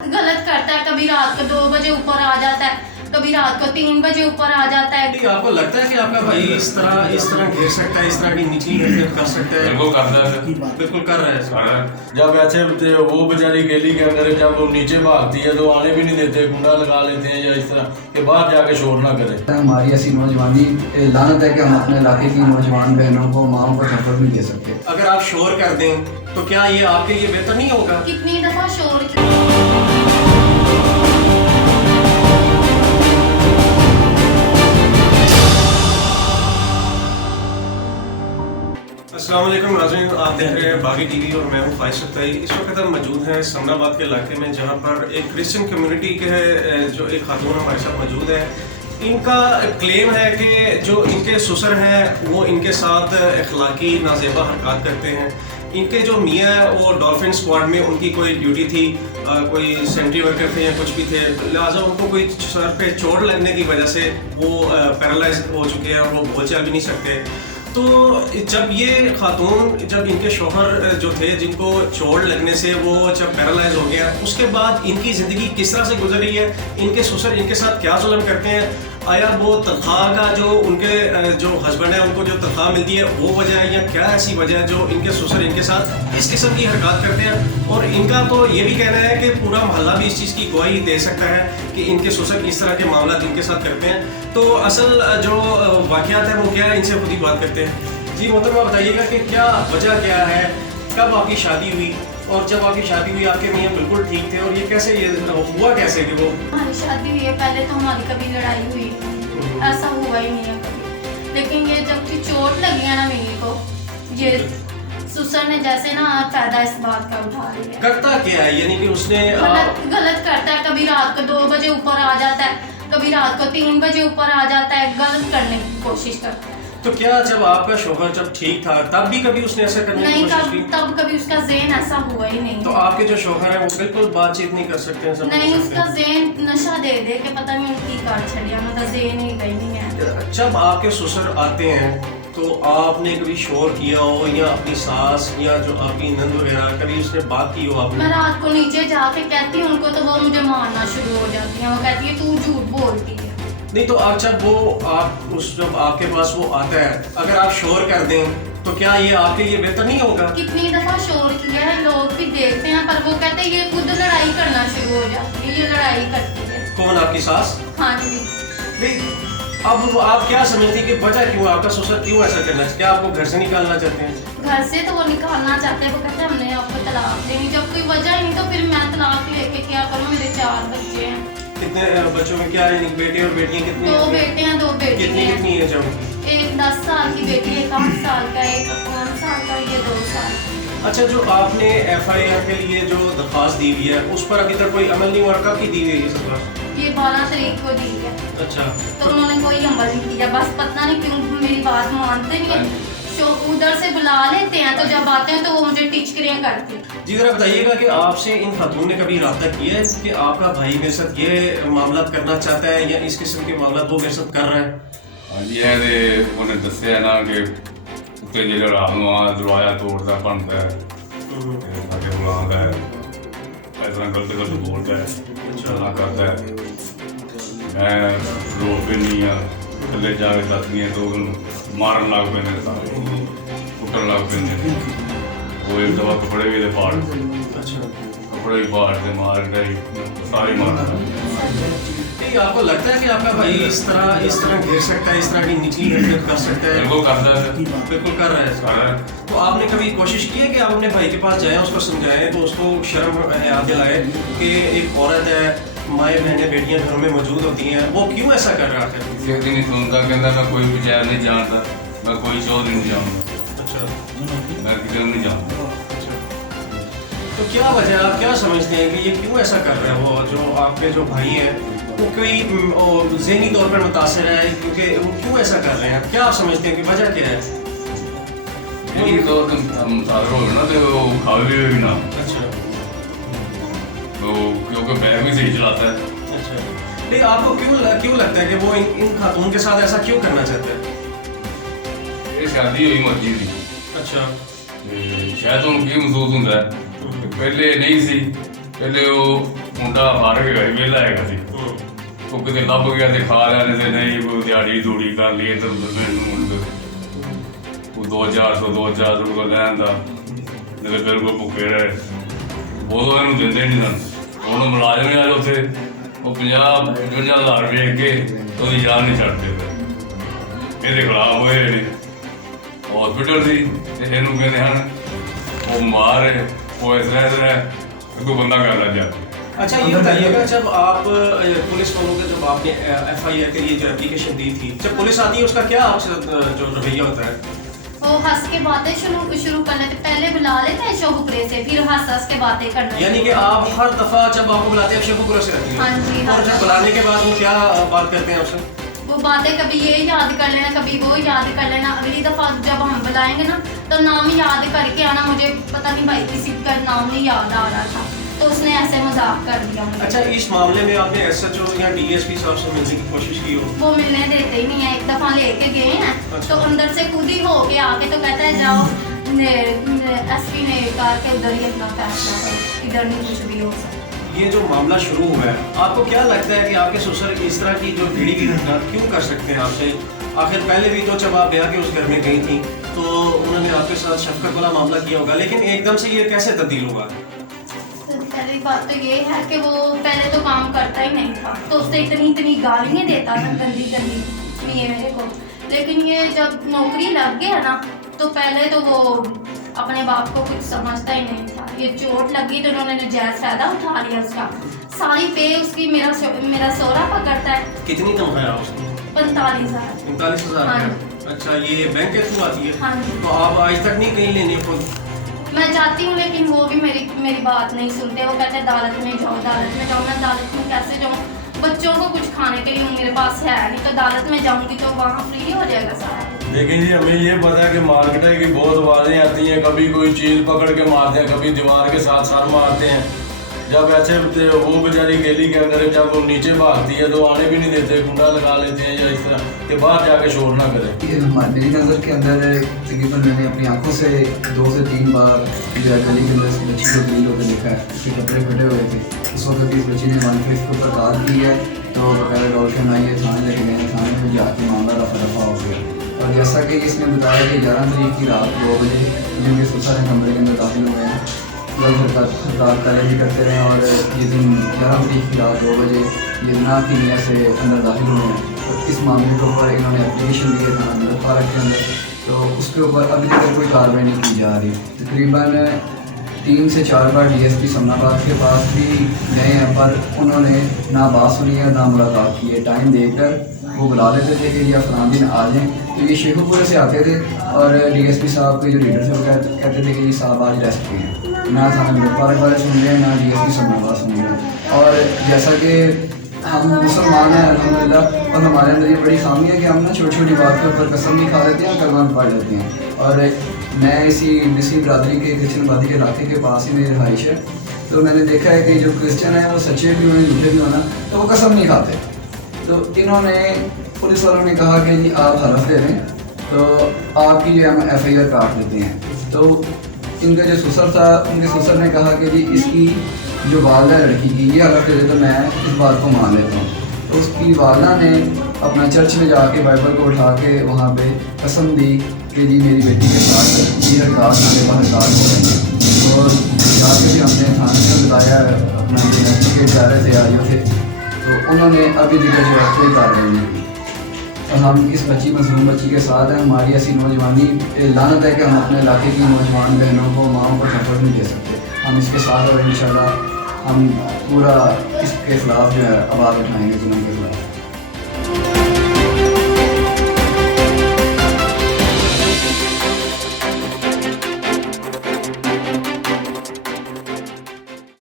गलत करता है, कभी रात को 2 बजे ऊपर आ जाता है, कभी रात को 3 बजे ऊपर आ जाता है। आपको लगता है कि आपका भाई इस तरह घेर सकता है, इस तरह की निचली हरकत कर सकता है? बिल्कुल करता है, बिल्कुल कर रहा है सर। जब ऐसे वो बेचारी गली के अंदर जब वो नीचे भागती है तो आने भी नहीं देते, कुंडा लगा लेते हैं या इस तरह कि बाहर जाके शोर ना करे। हमारी ऐसी नौजवानी लानत है कि हम अपने इलाके की नौजवान बहनों को माओं को सफर नहीं दे सकते। अगर आप शोर कर दें तो क्या ये आपके लिए बेहतर नहीं होगा? कितनी दफा शोर अस्सलाम वालेकुम नाज़रीन, आप देख रहे हैं बागी टीवी और मैं हूँ फाइज सत्ताई। इस वक्त हम मौजूद हैं समनाबाद के इलाके में, जहाँ पर एक क्रिश्चियन कम्युनिटी के जो एक खातून हमारे साथ मौजूद है। इनका क्लेम है कि जो इनके ससुर हैं वो इनके साथ अखलाकी नाजेबा हरकत करते हैं। इनके जो मियाँ हैं वो डॉल्फिन स्क्वाड में उनकी कोई ड्यूटी थी, कोई सेंट्री वर्कर थे या कुछ भी थे, लिहाजा उनको कोई सर पे चोट लगने की वजह से वो पैरालाइज हो चुके हैं और वो बोल चाल भी नहीं सकते। तो जब ये खातून, जब इनके शौहर जो थे जिनको चोट लगने से वो जब पैरालाइज हो गया, उसके बाद इनकी ज़िंदगी किस तरह से गुजर रही है, इनके ससुर इनके साथ क्या जुल्म करते हैं, आया वो तनख्वाह का जो उनके जो हस्बैंड है उनको जो तनख्वाह मिलती है वो वजह है, या क्या ऐसी वजह है जो इनके ससुर इनके साथ इस किस्म की हरकत करते हैं। और इनका तो ये भी कहना है कि पूरा मोहल्ला भी इस चीज़ की गवाही दे सकता है कि इनके ससुर इस तरह के मामला इनके साथ करते हैं। तो असल जो वाक़यात है वो क्या है, इनसे खुद ही बात करते हैं। जी मोहतरमा, बताइएगा कि क्या वजह क्या है, कब आपकी शादी हुई, और जब आपकी शादी हुई आपके मियाँ बिल्कुल ठीक थे, और ये कैसे ये हुआ कैसे कि वो? हमारी शादी हुई है, पहले तो हमारी कभी लड़ाई हुई नहीं, ऐसा हुआ ही नहीं है कभी। लेकिन ये जब की चोट लगी है ना मेरी को, ये ससुर ने जैसे ना फायदा इस बात का उठा लिया। करता क्या है, यानी कि उसने गलत करता है, कभी रात को 2 बजे ऊपर आ जाता है, कभी रात को 3 बजे ऊपर आ जाता है, गलत करने की कोशिश करता है। तो क्या जब आपका शौहर जब ठीक था तब भी कभी उसने ऐसा करने की कोशिश की? तब कभी उसका ज़हन ऐसा हुआ ही नहीं। तो आपके जो शौहर है वो बिल्कुल बातचीत नहीं कर सकते हैं, सब नहीं, उसका ज़हन नशा दे दे के पता नहीं उनकी कार छड़िया, मतलब ज़हन ही गई नहीं है। जब आपके ससुर आते हैं तो आपने कभी शोर किया हो, या अपनी सास या जो आपकी नंद वगैरह कभी उसने बात की हो आपने? मैं रात को नीचे जाके कहती हूँ उनको, तो वो मुझे मारना शुरू हो जाती है। वो कहती है तू झूठ बोलती है। नहीं तो आप जब जब आपके पास वो आता है, अगर आप शोर कर दें तो क्या ये आपके लिए बेहतर नहीं होगा? कितनी दफा शोर किया है, लोग भी देखते हैं, पर वो कहते हैं ये खुद लड़ाई करना शुरू हो जाती है, ये लड़ाई करती है। कौन, आपकी सास? हाँ जी। नहीं, अब आप क्या समझती कि वजह क्यों, आपका ससुर क्यों ऐसा करना चाहिए? क्या आपको घर से निकालना चाहते हैं? घर से तो वो निकालना चाहते हैं, वो कहते हैं हमने आपको तलाक देनी। जब कोई वजह ही नहीं तो फिर मैं तलाक लेके क्या करूँ? मेरे 4 बच्चे हैं। कितने बच्चों में क्या है, बेटे और बेटियां कितनी? 2 बेटे हैं, 2 बेटी कितनी हैं। कितनी है जब? एक 10 साल की बेटी, एक 8 साल का, एक 5 साल का, ये 2 साल। अच्छा, जो आपने FIR के लिए जो दरख्वास्त दी हुई है उस पर अभी तक कोई अमल नहीं हुआ? कब की दी हुई है ये दरख्वास्त? ये 12 तारीख को दी है। अच्छा, तो उन्होंने कोई अमल नहीं किया, बस पता नहीं क्यों मेरी बात मानते नहीं है। उधर से बुला लेते हैं, तो जब आते हैं तो वो मुझे टिचकरियाँ करती हैं। जी जरा बताइएगा कि आपसे इन खातून ने कभी रब्ता किया है कि आपका भाई मेरे साथ ये मामला करना चाहता है या इस किस्म के मामला वो मेरे साथ कर रहा है? हाँ जी, उन्हें दसिया ना कि उत्ते जो रात को दरवाजा तोड़ता भनता है, बुलाता है, इस तरह गलत बोलता है, चलना करता है। मैं रो पे नहीं थले जाके दसदी तो मारन लग पे सारे कुटन लग पे। वो एक दफा कपड़े भी फाड़, अच्छा, कपड़े भी फाड़ के मार गई, सारी मार। ठीक, आपको लगता है कि आपका भाई इस तरह घेर सकता है, इस तरह की निचली हरकत कर सकता है? बिल्कुल करता है, बिल्कुल कर रहा है सर। तो आपने कभी कोशिश की है कि आप अपने भाई के पास जाएं, उसको समझाएं, तो उसको शर्म याद दिलाए कि एक औरत है, माएँ बहनें बेटियां घर में मौजूद होती हैं, वो क्यों ऐसा कर रहा था? किसी नहीं सुनता, कहता मैं कोई विचार नहीं जानता, मैं कोई चोर नहीं जानता, अच्छा, मैं किसी को नहीं जानता। तो क्या वजह, आप क्या समझते हैं कि ये क्यों ऐसा कर रहा है? वो जो आपके जो भाई हैं वो कोई ज़हनी तौर पर मुतासर है, क्योंकि वो क्यों ऐसा कर रहे हैं? क्या आप समझते हैं कि वजह क्या है? यही तो मुतासर हो ना, तो वो खावे भी ना, अच्छा, तो क्योंकि बैग भी सही चलाता है। अच्छा, नहीं आपको क्यों लगता है कि वो इन खातून के साथ ऐसा क्यों करना चाहता है? ये शादी हुई मर्जी की, अच्छा, शायद उनको महसूस होता है, पहले नहीं सी, पहले वो ਮੁੰਡਾ ਬਾਹਰ ਗਿਆ ਸੀ, ਵਿਹਲਾ ਹੈਗਾ ਸੀ। ਉਹ ਕਿਤੇ ਲੱਭ ਗਿਆ ਤੇ ਖਾ ਲਿਆ ਤੇ ਨਹੀਂ ਕੋਈ ਦਿਹਾੜੀ ਦੂੜੀ ਕਰ ਲਈ ਇੱਧਰ ਉੱਧਰ ਮੈਨੂੰ ਉਹ 2,400 ਰੁਪਏ ਲੈਣ ਦਾ ਮੇਰੇ ਬਿਲਕੁਲ ਭੁੱਖੇ ਰਹੇ। ਉਦੋਂ ਇਹਨੂੰ ਦਿੰਦੇ ਨਹੀਂ ਸਨ। ਉਹਨੂੰ ਮੁਲਾਜ਼ਮ ਆ ਉੱਥੇ ਉਹ 50-55 ਹਜ਼ਾਰ ਵੇਚ ਕੇ ਉਹਦੀ ਜਾਨ ਨਹੀਂ ਛੱਡਦੇ ਪਏ। ਇਹਦੇ ਖਿਲਾਫ ਹੋਏ ਨੇ ਹਸਪੀਟਲ ਸੀ ਤੇ ਇਹਨੂੰ ਕਹਿੰਦੇ ਹਨ وہ مار ہے وہ ایسا ہے تو بندہ کر رہا جاتا ہے۔ اچھا یہ بتائیے گا جب آپ پولیس والوں کے جب آپ نے ایف آئی آر کے لیے جو اپلیکیشن دی تھی جب پولیس آتی ہے اس کا کیا آپ سے جو رویہ ہوتا ہے؟ وہ ہنس کے باتیں شروع کرنے سے پہلے بلا لیتے ہیں شوہپرے سے پھر ہنس کے باتیں کرنا، یعنی کہ آپ ہر دفعہ جب آپ کو بلاتے ہیں شوہپرے سے رہتی ہیں؟ ہاں جی۔ اور جب بلانے کے بعد وہ کیا بات کرتے ہیں آپ سے؟ وہ باتیں کبھی یہ یاد کر لینا کبھی وہ یاد کر لینا، اگلی دفعہ جب ہم بلائیں گے نا تو نام یاد کر کے آنا۔ مجھے پتہ نہیں بھائی کسی کا نام نہیں یاد آ رہا تھا تو اس نے ایسے مذاق کر دیا مجھے۔ اچھا اس معاملے میں آپ نے ایس ایچ او یا ڈی ایس پی صاحب سے ملنے کی کوشش کی ہو؟ وہ ملنے دیتے ہی نہیں ہے۔ ایک دفعہ لے کے گئے ہیں تو اندر سے خود ہی ہو کے آ کے تو کہتا ہے جاؤ ایس پی نے کہا کہ ادھر ہی اپنا فیصلہ کرو، ادھر نہیں کچھ بھی ہو سکتا۔ یہ جو معاملہ شروع ہوا ہے آپ کو کیا لگتا ہے کہ آپ کے سسر اس طرح کی جو بھیڑی کی حرکات کیوں کر سکتے ہیں آپ سے؟ آخر پہلے بھی تو جب آپ بیاہ کے اس گھر میں گئی تھیں تو انہوں نے آپ کے ساتھ شفقت والا معاملہ کیا ہوگا، لیکن ایک دم سے یہ کیسے تبدیل ہوگا؟ پہلی بات تو یہ ہے کہ وہ پہلے تو کام کرتا ہی نہیں تھا تو اس سے اتنی گالیاں دیتا تھا گندی میرے کو، لیکن یہ جب نوکری لگ گیا نا تو پہلے تو وہ اپنے باپ کو کچھ سمجھتا ہی نہیں تھا۔ یہ چوٹ لگی تو انہوں نے نجائز فائدہ اٹھا لیا اس کا، ساری پے اس کی میرا سورا پکڑتا ہے۔ کتنی تنخواہ ہے اس کی؟ 45,000۔ 45,000؟ اچھا یہ بینک کے تھرو آتی ہے؟ ہاں جی۔ تو آپ آج تک نہیں کہیں لینے خود؟ میں جاتی ہوں لیکن وہ بھی میری بات نہیں سنتے، وہ کہتے ہیں عدالت میں جاؤ عدالت میں جاؤ۔ میں عدالت میں کیسے جاؤں؟ بچوں کو کچھ کھانے کے لیے میرے پاس ہے نہیں تو عدالت میں جاؤں گی تو وہاں فری ہو جائے گا سارا۔ لیکن جی ہمیں یہ پتا ہے کہ مارکیٹ کی بہت آوازیں آتی ہیں، کبھی کوئی چیز پکڑ کے مارتے ہیں، کبھی دیوار کے ساتھ سر مارتے ہیں۔ جب ایسے وہ بیچاری گیلی کیا کرے، جب وہ نیچے بھاگتی ہے تو آنے بھی نہیں دیتے، کنڈا لگا لیتے ہیں یا اس طرح کہ باہر جا کے شور نہ کرے۔ میری نظر کے اندر تقریباً میں نے اپنی آنکھوں سے 2 سے 3 بار جو ہے گلی کے اندر اس بچی کو دلیل ہوتے دیکھا ہے، اس کے کپڑے پھٹے ہوئے تھے۔ اس وقت اس بچی نے ہماری فیس کے اوپر کال کی ہے تو بغیر روشن آئی ہے، تھانے لے کے گئے، تھانے میں جا کے معاملہ رفع دفع ہو گیا۔ اور جیسا کہ اس نے بتایا کہ 11 تاریخ کی رات 2 بجے جن کے سسر ہیں کمرے کے اندر داخل ہوئے ہیں، رات کا بھی کرتے رہے اور یہ دن 11 تاریخ کی رات 2 بجے یہ جناب کی نیت سے اندر داخل ہوئے ہیں۔ اور اس معاملے کے اوپر انہوں نے اپلیکیشن دی ہے تھانہ پارک کے اندر، تو اس کے اوپر ابھی تک کوئی کارروائی نہیں کی جا رہی۔ تقریباً 3 سے 4 بار ڈی ایس پی سمنا آباد کے پاس بھی گئے ہیں پر انہوں نے نہ بات سنی ہے نہ ملاقات کی ہے۔ ٹائم دیکھ کر وہ بلا لیتے تھے کہ یہ فلاں دن آ جائیں، تو یہ شیخو پورے سے آتے تھے اور ڈی ایس پی صاحب کے جو لیڈر تھے وہ کہتے تھے کہ یہ صاحب آج ریسٹ پہ ہیں، نہ تھانہ پارک والے سن رہے ہیں نہ ڈی ایس پی سمنا آباد سن رہے ہیں۔ اور جیسا کہ ہم مسلمان ہیں الحمدللہ، اور ہمارے اندر یہ بڑی خامی ہے کہ ہم نا چھوٹی چھوٹی بات کے اوپر قسم بھی کھا لیتے ہیں اور کلمہ بھی پڑھ لیتے ہیں۔ اور میں اسی مصری برادری کے کرسچن آبادی کے علاقے کے پاس ہی میری رہائش ہے، تو میں نے دیکھا ہے کہ جو کرسچن ہیں وہ سچے بھی ہوئے جھوٹے بھی ہونا تو وہ قسم نہیں کھاتے۔ تو انہوں نے پولیس والوں نے کہا کہ جی آپ حلف دے دیں تو آپ کی جو ہم ایف آئی آر کاٹ دیتے ہیں۔ تو ان کا جو سسر تھا ان کے سسر نے کہا کہ جی اس کی جو والدہ ہے لڑکی کی یہ حلف دے دے تو میں اس بات کو مان لیتا ہوں۔ تو اس کی والدہ نے اپنا چرچ میں جا کے بائبل کو اٹھا کے وہاں پہ قسم دی کہ جی میری بیٹی کے ساتھ یہ حرکات نہ بے حرکات ہو رہی ہیں۔ اور جا کے بھی ہم نے تھانے میں بتایا اپنا کے ادارے سے آئیوں تھے تو انہوں نے ابھی تک جو ہے کوئی کارروائی نہیں کی۔ اور ہم اس بچی مظلوم بچی کے ساتھ ہیں۔ ہماری ایسی نوجوانی لعنت ہے کہ ہم اپنے علاقے کی نوجوان بہنوں کو ماؤں کو سپورٹ نہیں دے سکتے۔ ہم اس کے ساتھ اور انشاءاللہ ہم پورا اس کے خلاف جو ہے آواز اٹھائیں گے ظلم کے خلاف۔